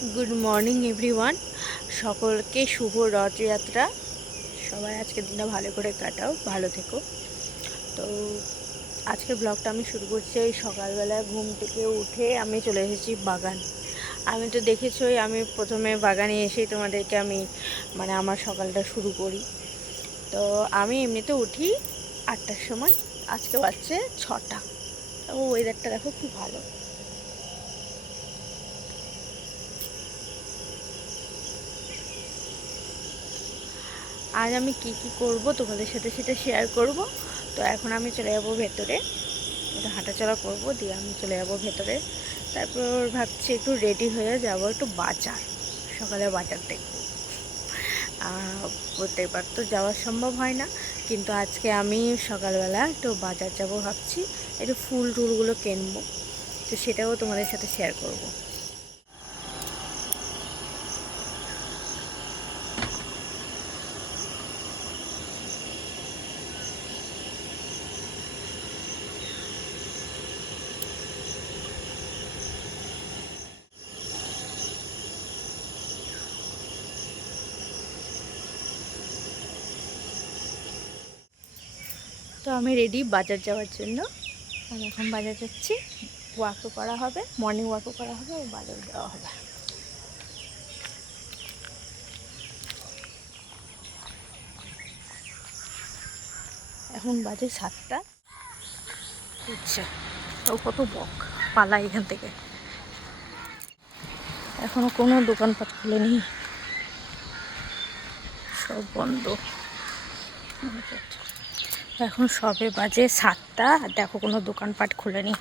Good morning everyone, সকলকে শুভ রথযাত্রা। সবাই আজকের দিনটা ভালো করে কাটাও, ভালো থেকো। তো আজকের ব্লগটা আমি শুরু করছি এই সকালবেলা ঘুম থেকে উঠে আমি চলে এসেছি বাগান। আমি তো দেখেছই, আমি প্রথমে বাগানে এসেই তোমাদেরকে আমি আমার সকালটা শুরু করি। তো আমি এমনিতে উঠি 8টার সময়, আজকে বাজছে 6টা। তো ওয়েদারটা দেখো খুব ভালো। আজ আমি কি কি করব তোমাদের সাথে সেটা শেয়ার করব। তো এখন আমি চলে যাব ভেতরে, একটু হাঁটাচলা করব, দিয়ে আমি চলে যাব ভেতরে। তারপর ভাবছি একটু রেডি হয়ে যাব একটু বাজার, সকালে বাজার দেখব। প্রত্যেকবার তো যাওয়া সম্ভব হয় না, কিন্তু আজকে আমি সকালবেলা একটু বাজার যাব ভাবছি, একটু ফুল টুলগুলো কিনবো। তো সেটাও তোমাদের সাথে শেয়ার করব। তো আমি রেডি বাজার যাওয়ার জন্য। আমি এখন বাজার যাচ্ছি, ওয়াকও করা হবে, মর্নিং ওয়াকও করা হবে, বাজার দেওয়া হবে। এখন বাজে 7টা। আচ্ছা, ও কত বক পালা এখান থেকে। এখনো কোনো দোকানপাট খুলেনি, সব বন্ধ। এখন সবে বাজে 7টা, আর দেখো কোনো দোকানপাট খুলেনি।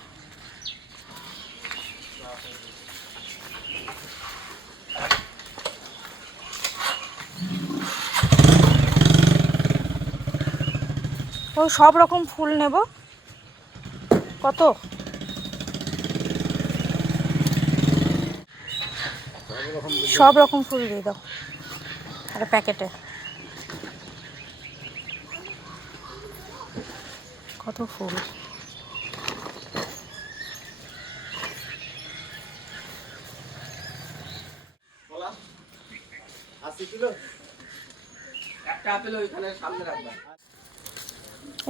ও সব রকম ফুল নেব। কত? সব রকম ফুল দিয়ে দাও একটা প্যাকেটে। কত ফুল!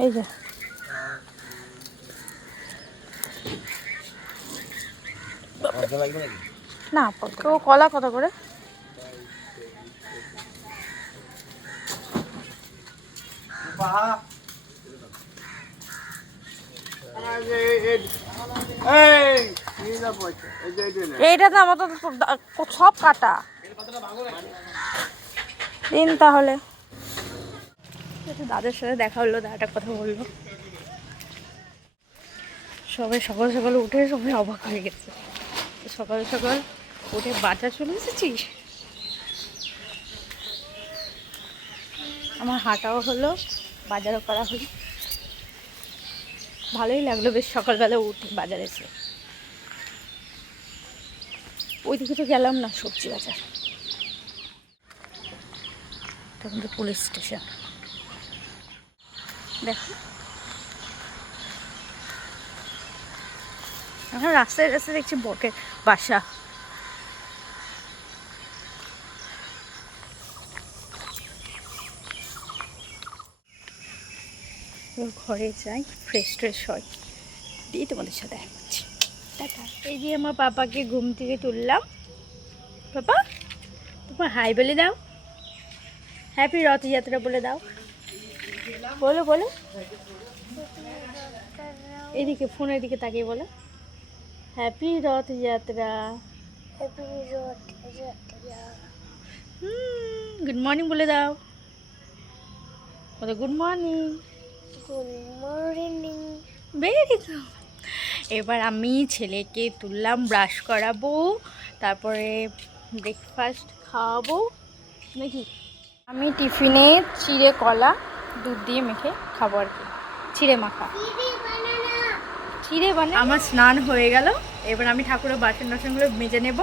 এই যে না, ও কলা কত করে? এইটা তো আমার তো সব কাটা দিন তাহলে। দাদার সাথে দেখা হলো, দাদাটা কথা বললো। সবাই সকাল সকাল উঠে সবাই অবাক হয়ে গেছে। সকাল সকাল উঠে বাজার চলে এসেছিস। আমার হাঁটাও হলো, বাজারও করা হলো, ভালোই লাগলো বেশ সকালবেলা উঠে বাজার এসে। ওইদিকে তো গেলাম না, সবজি বাজার। তখন তো পুলিশ স্টেশন দেখো। এখন রাস্তায় রাস্তায় দেখছি বকের বাসা। ঘরে যাই, ফ্রেশ ট্রেশ হয়, দিয়ে তোমাদের সাথে দেখা করছি। টাটা। এই যে আমার পাপাকে ঘুম থেকে তুললাম। পাপা, তোমার হাই বলে দাও, হ্যাপি রথযাত্রা বলে দাও। বলো বলো, এদিকে ফোনের দিকে তাকিয়ে বলো, হ্যাপি রথযাত্রা। গুড মর্নিং বলে দাও। বলো গুড মর্নিং। Very good. এবার আমি ছেলেকে তুললাম, ব্রাশ করাবো, তারপরে ব্রেকফাস্ট খাওয়াবো নাকি। আমি টিফিনে চিড়ে কলা দুধ দিয়ে মেখে খাবো আর কি, চিড়ে মাখা। চিড়ে বানাই। আমার স্নান হয়ে গেল, এবার আমি ঠাকুরের বাসন টাসনগুলো মেজে নেব,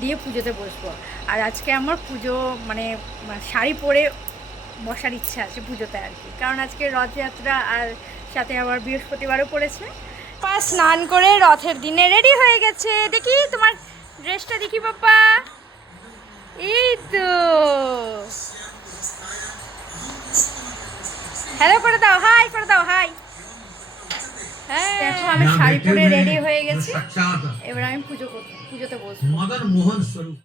দিয়ে পুজোতে বসবো। আর আজকে আমার পুজো শাড়ি পরে বসার ইচ্ছা আছে পুজোতে আর কি, কারণ আজকে রথযাত্রা, আর সাথে আবার বৃহস্পতিবারও পড়েছে। পাপা স্নান করে রথের দিনে রেডি হয়ে গেছে। দেখি তোমার ড্রেসটা, দেখি পাপা। এই তো হ্যালো করে দাও, হাই করে দাও, হাই। হ্যাঁ দেখো আমি শাড়ি পরে রেডি হয়ে গেছি, এবার আমি পুজোতে বসবো। মদন মোহন স্বরূপ।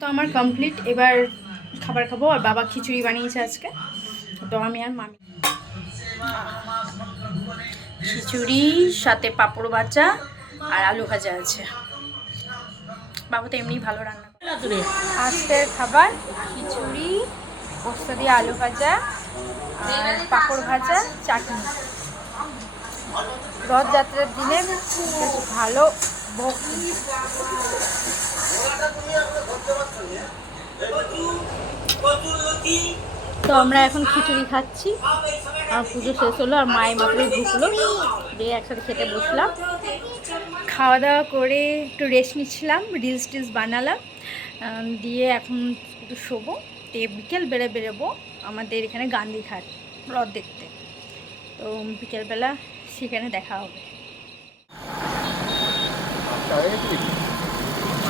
তো আমার কমপ্লিট, এবার খাবার খাবো। আর বাবা খিচুড়ি বানিয়েছে আজকে, তো আমি আর মামি খিচুড়ি সাথে পাঁপড় ভাজা আর আলু ভাজা আছে। বাবা তো এমনি ভালো রান্না করে। আজকের খাবার খিচুড়ি, পোস্ত দিয়ে আলু ভাজা আর পাঁপড় ভাজা, চাটনি। রথযাত্রার দিনে বেশ ভালো ভোগ। তো আমরা এখন খিচুড়ি খাচ্ছি, আর পুজো শেষ হলো, আর মায়ের মাত্রই ঢুকলো, দিয়ে একসাথে খেতে বসলাম। খাওয়া দাওয়া করে একটু রেস্ট নিচ্ছিলাম, রিলস টিলস বানালাম, দিয়ে এখন একটু শোবো। তো বিকেল বেরোবো আমাদের এখানে গান্ধীঘাট রথ দেখতে, তো বিকেলবেলা সেখানে দেখা হবে।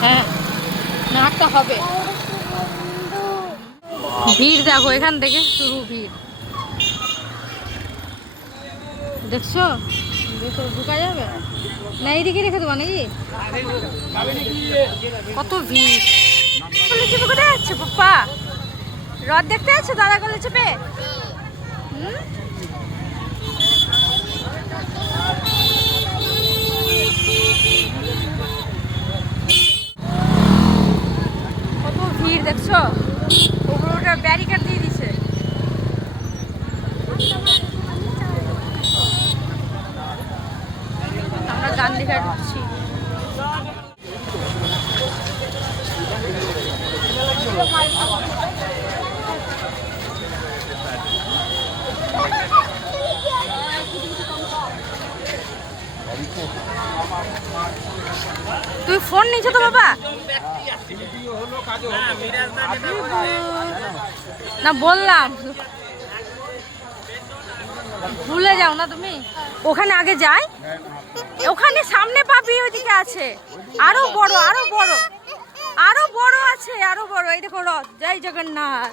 হ্যাঁ নাটটা হবে। ভিড় দেখো, এখান থেকে শুরু ভিড়, দেখছো? দেখো ঢুকা যাবে না, এইদিকে রেখে দেবো নাকি? কত ভিড়। চেপে কোথায় যাচ্ছে পাপ্পা? রথ দেখতে যাচ্ছে দাদা গলে চেপে? কত ভিড় দেখছো? ওটা ব্যারিকেড দিয়ে দিছে। আমরা গান্ধীঘাট উঠছি। তুই ফোন নিচ্ছ তো বাবা? না বললাম, ভুলে যাও না তুমি। ওখানে আগে যাই, ওখানে সামনে পাবি, ওইদিকে আছে আরো বড়, আরো বড়, আরো বড় আছে, আরো বড়। এই দেখো রথ, জয় জগন্নাথ।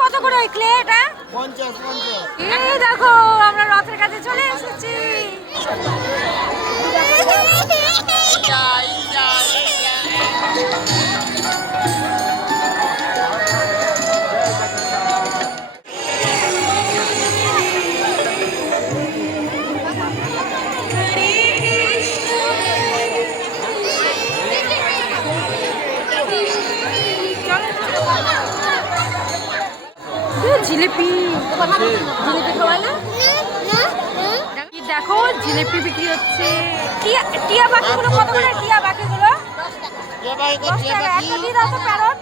কত করে ওই ক্লেটা? 50। এই দেখো আমরা রথের কাছে চলে এসেছি। জিলিপি, জিলিপি খাওয়ায় না? দেখো জিলিপি বিক্রি হচ্ছে। টিয়া বাকিগুলো কত করে? টিয়া বাকিগুলো 10 টাকা। একটা দিয়ে দাও তো প্যারট।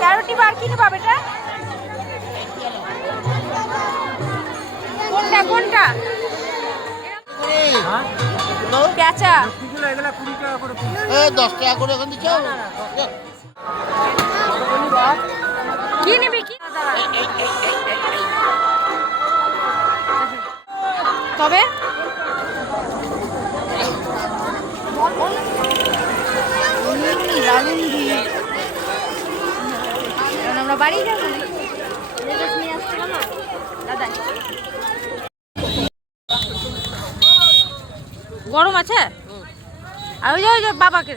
13টি বার কিনে পাবে এটা? কোনটা কোনটা? পেঁচা 10 টাকা করে এখন দিচ্ছ। কি নিবি? কি তবে দারুণ ভিড়। আমরা বাড়ি যাবো নিয়ে আসছিলাম না দাদা। গরম আছে? আর ওই যে বাবাকে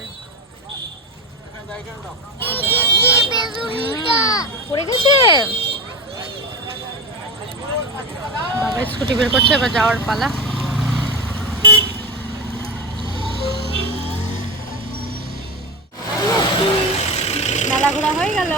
পড়ে গেছে। বাবা স্কুটি বের করছে, এবার যাওয়ার পালা। মেলা ঘোরা হয়ে গেল।